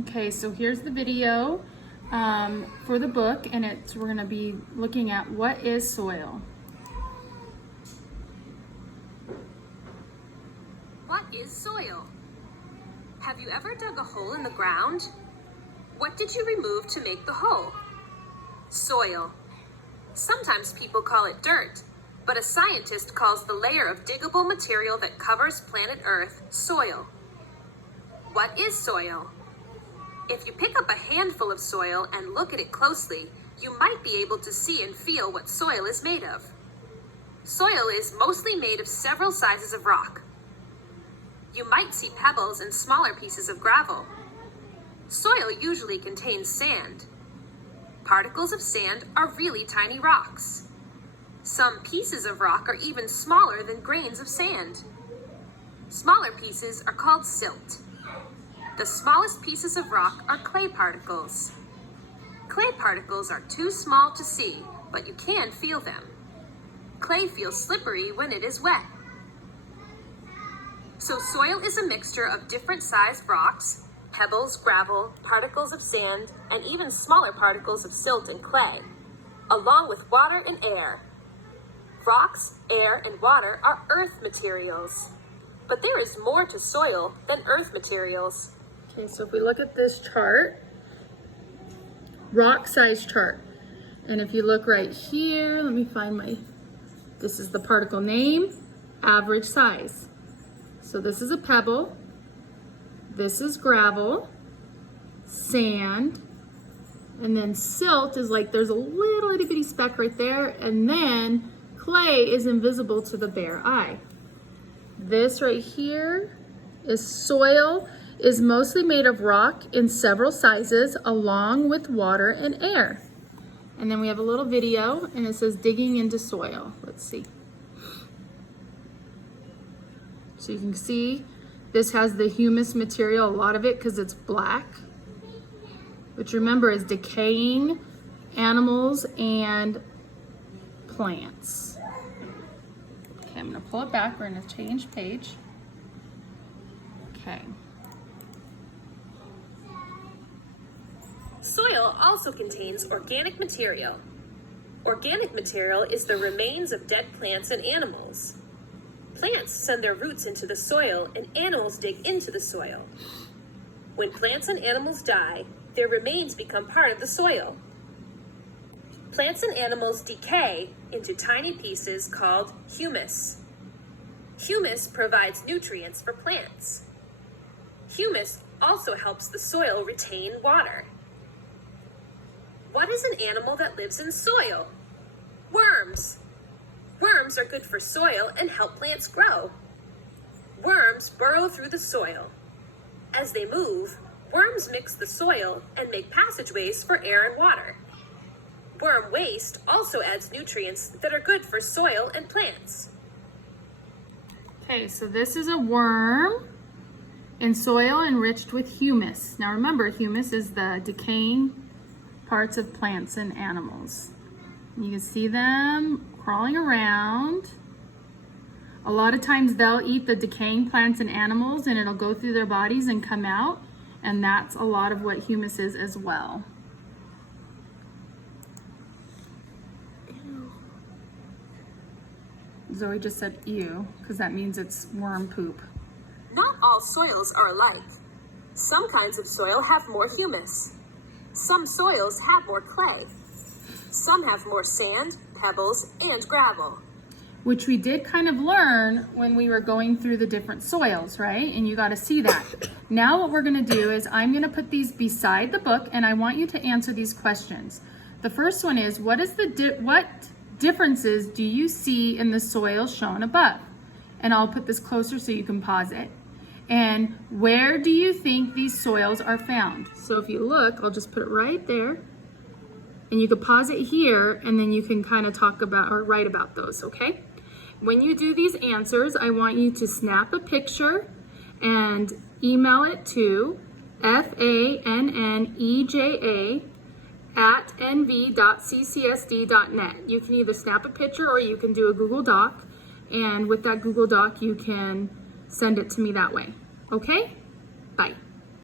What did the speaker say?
Okay, so here's the video for the book, and we're going to be looking at what is soil. What is soil? Have you ever dug a hole in the ground? What did you remove to make the hole? Soil. Sometimes people call it dirt, but a scientist calls the layer of diggable material that covers planet Earth soil. What is soil? If you pick up a handful of soil and look at it closely, you might be able to see and feel what soil is made of. Soil is mostly made of several sizes of rock. You might see pebbles and smaller pieces of gravel. Soil usually contains sand. Particles of sand are really tiny rocks. Some pieces of rock are even smaller than grains of sand. Smaller pieces are called silt. The smallest pieces of rock are clay particles. Clay particles are too small to see, but you can feel them. Clay feels slippery when it is wet. So soil is a mixture of different sized rocks, pebbles, gravel, particles of sand, and even smaller particles of silt and clay, along with water and air. Rocks, air, and water are earth materials. But there is more to soil than earth materials. Okay, so if we look at this chart, rock size chart, and if you look right here, let me find this is the particle name, average size. So this is a pebble, this is gravel, sand, and then silt is like there's a little itty bitty speck right there, and then clay is invisible to the bare eye. This right here is soil, is mostly made of rock in several sizes along with water and air. And then we have a little video and it says digging into soil. Let's see. So you can see this has the humus material, a lot of it because it's black, which remember is decaying animals and plants. Okay, I'm gonna pull it back. We're gonna change page. Okay. Soil also contains organic material. Organic material is the remains of dead plants and animals. Plants send their roots into the soil and animals dig into the soil. When plants and animals die, their remains become part of the soil. Plants and animals decay into tiny pieces called humus. Humus provides nutrients for plants. Humus also helps the soil retain water. What is an animal that lives in soil? Worms. Worms are good for soil and help plants grow. Worms burrow through the soil. As they move, worms mix the soil and make passageways for air and water. Worm waste also adds nutrients that are good for soil and plants. Okay, so this is a worm in soil enriched with humus. Now remember, humus is the decaying parts of plants and animals. You can see them crawling around. A lot of times they'll eat the decaying plants and animals and it'll go through their bodies and come out, and that's a lot of what humus is as well. Zoe just said ew, because that means it's worm poop. Not all soils are alike. Some kinds of soil have more humus. Some soils have more clay. Some have more sand, pebbles, and gravel. Which we did kind of learn when we were going through the different soils, right? And you got to see that. Now what we're going to do is I'm going to put these beside the book and I want you to answer these questions. The first one is, what differences do you see in the soil shown above? And I'll put this closer so you can pause it. And where do you think these soils are found? So if you look, I'll just put it right there. And you can pause it here and then you can kind of talk about or write about those, okay? When you do these answers, I want you to snap a picture and email it to faneja@nv.ccsd.net. You can either snap a picture or you can do a Google Doc. And with that Google Doc, you can send it to me that way. Okay? Bye.